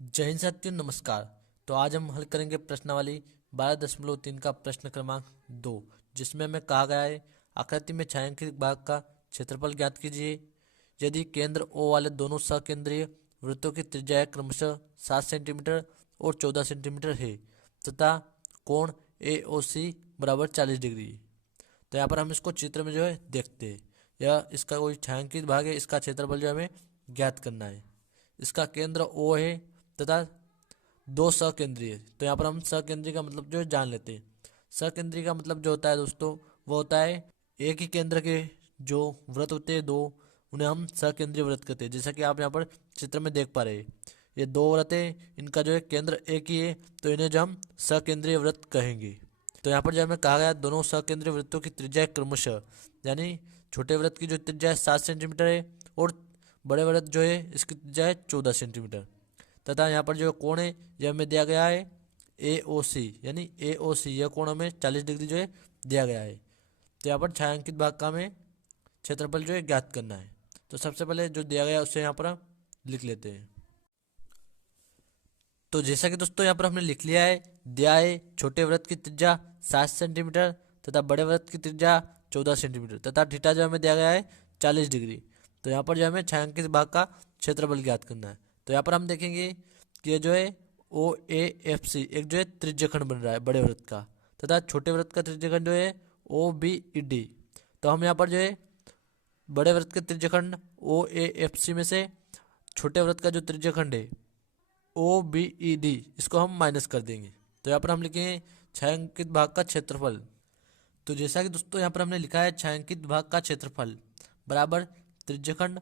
जय हिंद साथियों, नमस्कार। तो आज हम हल करेंगे प्रश्नावली 12.3 का प्रश्न क्रमांक 2, जिसमें हमें कहा गया है आकृति में छायांकित भाग का क्षेत्रफल ज्ञात कीजिए। यदि केंद्र ओ वाले दोनों सकेंद्रीय वृत्तों की त्रिज्या क्रमशः 7 सेंटीमीटर और 14 सेंटीमीटर है तथा कोण ए ओ सी बराबर 40 डिग्री। तो यहाँ पर हम इसको चित्र में देखते हैं। यह इसका कोई छायांकित भाग है, इसका क्षेत्रफल हमें ज्ञात करना है। इसका केंद्र ओ है तथा दो सकेंद्रीय। तो यहाँ पर हम सकेंद्रीय का मतलब जान लेते हैं। सकेंद्रीय का मतलब जो होता है दोस्तों, वो होता है एक ही केंद्र के जो वृत्त होते हैं दो, उन्हें हम सकेंद्रीय वृत्त कहते हैं। जैसा कि आप यहाँ पर चित्र में देख पा रहे हैं, ये दो वृत्त है, इनका केंद्र एक ही है, तो इन्हें हम सकेंद्रीय वृत्त कहेंगे। तो यहाँ पर हमें कहा गया दोनों सकेंद्रीय वृत्तों की त्रिज्या क्रमशः, यानी छोटे वृत्त की जो त्रिज्या 7 सेंटीमीटर है और बड़े वृत्त इसकी त्रिज्या है 14 सेंटीमीटर। तथा यहाँ पर कोण है यह हमें दिया गया है ए ओ सी, यानी ए ओ सी यह कोण हमें 40 डिग्री दिया गया है। तो यहाँ पर छायांकित भाग का हमें क्षेत्रफल ज्ञात करना है। तो सबसे पहले जो दिया गया है उससे यहाँ पर हम लिख लेते हैं। तो जैसा कि दोस्तों यहाँ पर हमने लिख लिया है, दिया है छोटे वृत्त की त्रिज्या 7 सेंटीमीटर तथा बड़े वृत्त की त्रिज्या 14 सेंटीमीटर तथा थीटा हमें दिया गया है 40 डिग्री। तो यहाँ पर हमें छायांकित भाग का क्षेत्रफल ज्ञात करना है। तो यहाँ पर हम देखेंगे कि ये ओ ए एफ सी एक त्रिज्यखंड बन रहा है बड़े वृत्त का, तथा छोटे वृत्त का त्रिज्यखंड ओ बी ई डी। तो हम यहाँ पर बड़े वृत्त के त्रिज्यखंड ओ ए एफ सी में से छोटे वृत्त का जो त्रिज्यखंड है ओ बी ई डी, इसको हम माइनस कर देंगे। तो यहाँ पर हम लिखेंगे छायांकित भाग का क्षेत्रफल। तो जैसा कि दोस्तों यहाँ पर हमने लिखा है छायांकित भाग का क्षेत्रफल बराबर त्रिज्यखंड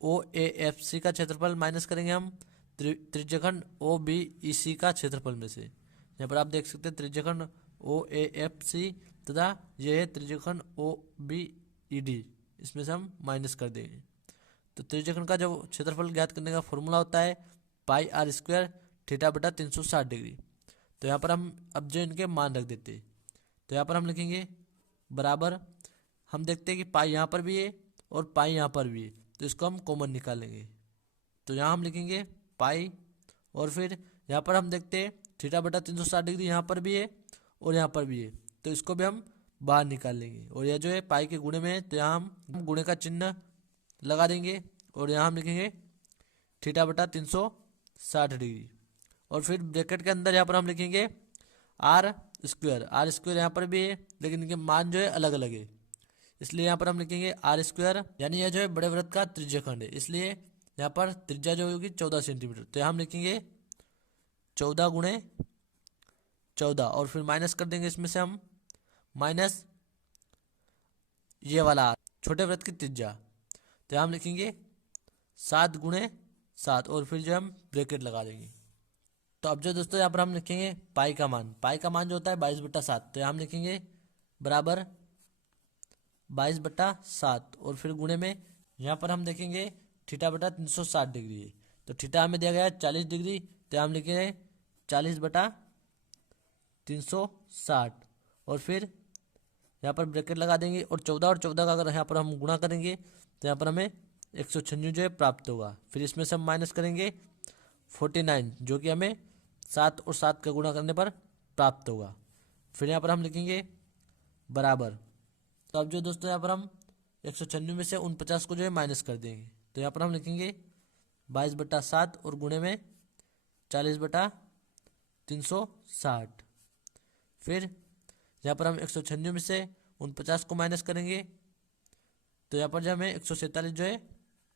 ओ ए एफ सी का क्षेत्रफल माइनस करेंगे हम त्रिज्यखंड ओ बी ई सी का क्षेत्रफल में से। यहाँ पर आप देख सकते हैं त्रिज्यखंड ओ ए एफ सी तथा यह है त्रिज्यखंड ओ बी ई डी, इसमें से हम माइनस कर देंगे। तो त्रिज्यखंड का जो क्षेत्रफल ज्ञात करने का फॉर्मूला होता है पाई आर स्क्वायर थीटा बटा 360 डिग्री। तो यहाँ पर हम अब इनके मान रख देते हैं। तो यहाँ पर हम लिखेंगे बराबर, हम देखते हैं कि पाई यहाँ पर भी है और पाई यहाँ पर भी है, तो इसको हम कॉमन निकालेंगे। तो यहाँ हम लिखेंगे पाई और फिर यहाँ पर हम देखते हैं थीटा बटा 360 डिग्री यहाँ पर भी है और यहाँ पर भी है, तो इसको भी हम बाहर निकाल लेंगे। और यह पाई के गुणे में है, तो यहाँ हम गुणे का चिन्ह लगा देंगे और यहाँ हम लिखेंगे थीटा बटा 360 डिग्री। और फिर ब्रैकेट के अंदर यहाँ पर हम लिखेंगे आर स्क्वायर। आर स्क्वायर यहाँ पर भी है, लेकिन इनके मान अलग अलग है, इसलिए यहाँ पर हम लिखेंगे आर स्क्वायर, यानी यह बड़े वृत्त का त्रिज्यखंड है, इसलिए यहाँ पर त्रिज्या होगी 14 सेंटीमीटर। तो यहाँ हम लिखेंगे 14 गुणे 14 और फिर माइनस कर देंगे इसमें से हम माइनस ये वाला आर छोटे वृत्त की त्रिज्या। तो यहाँ हम लिखेंगे 7 गुणे 7 और फिर हम ब्रैकेट लगा देंगे। तो अब दोस्तों यहाँ पर हम लिखेंगे पाई का मान। पाई का मान होता है 22/7। तो यहाँ हम लिखेंगे बराबर 22/7 और फिर गुणे में यहाँ पर हम देखेंगे थीटा बटा 360 डिग्री है, तो थीटा हमें दिया गया है 40 डिग्री। तो हम लिखेंगे 40/360 और फिर यहाँ पर ब्रैकेट लगा देंगे और 14 का अगर यहाँ पर हम गुणा करेंगे तो यहाँ पर हमें 196 प्राप्त होगा। फिर इसमें से हम माइनस करेंगे 49, जो कि हमें 7 और 7 का गुणा करने पर प्राप्त होगा। फिर यहाँ पर हम लिखेंगे बराबर। तो अब दोस्तों यहाँ पर हम 196 में से 49 को माइनस कर देंगे। तो यहाँ पर हम लिखेंगे 22/7 और गुणे में 40/360। फिर यहाँ पर हम 196 में से 49 को माइनस करेंगे, तो यहाँ पर हमें 147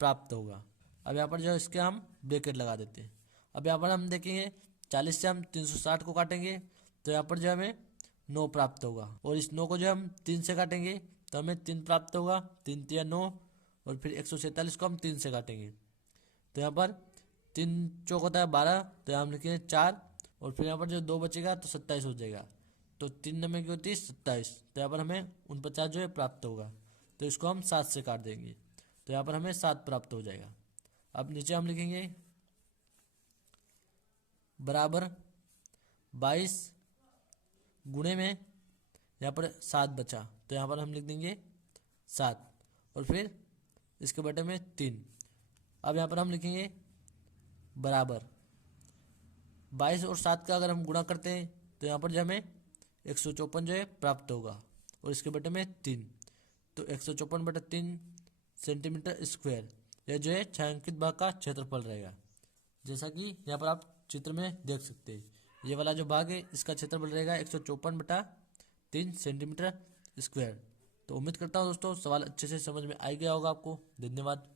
प्राप्त होगा। अब यहाँ पर इसके हम ब्रैकेट लगा देते हैं। अब यहाँ पर हम देखेंगे 40 से हम 360 को काटेंगे, तो यहाँ पर हमें 9 प्राप्त होगा और इस 9 को हम 3 से काटेंगे तो हमें 3 प्राप्त होगा। 3 3 9 और फिर 147 को हम 3 से काटेंगे, तो यहाँ पर 3 चौक होता है 12, तो यहाँ हम लिखेंगे 4 और फिर यहाँ पर 2 बचेगा तो 27 हो जाएगा। तो 3 9 की होती है 27, तो यहाँ पर हमें 49 प्राप्त होगा। तो इसको हम 7 से काट देंगे, तो यहाँ पर हमें 7 प्राप्त हो जाएगा। अब नीचे हम लिखेंगे बराबर 22 गुणे में यहाँ पर 7 बचा, तो यहाँ पर हम लिख देंगे 7 और फिर इसके बटे में 3। अब यहाँ पर हम लिखेंगे बराबर 22 और 7 का अगर हम गुणा करते हैं तो यहाँ पर जो हमें 154 जो है प्राप्त होगा, और इसके बटे में 3, तो 154/3 सेंटीमीटर स्क्वायर यह जो है छायांकित भाग का क्षेत्रफल रहेगा। जैसा कि यहाँ पर आप चित्र में देख सकते हैं, ये वाला जो भाग है इसका क्षेत्रफल रहेगा 154/3 सेंटीमीटर स्क्वायर। तो उम्मीद करता हूँ दोस्तों सवाल अच्छे से समझ में आ गया होगा आपको। धन्यवाद।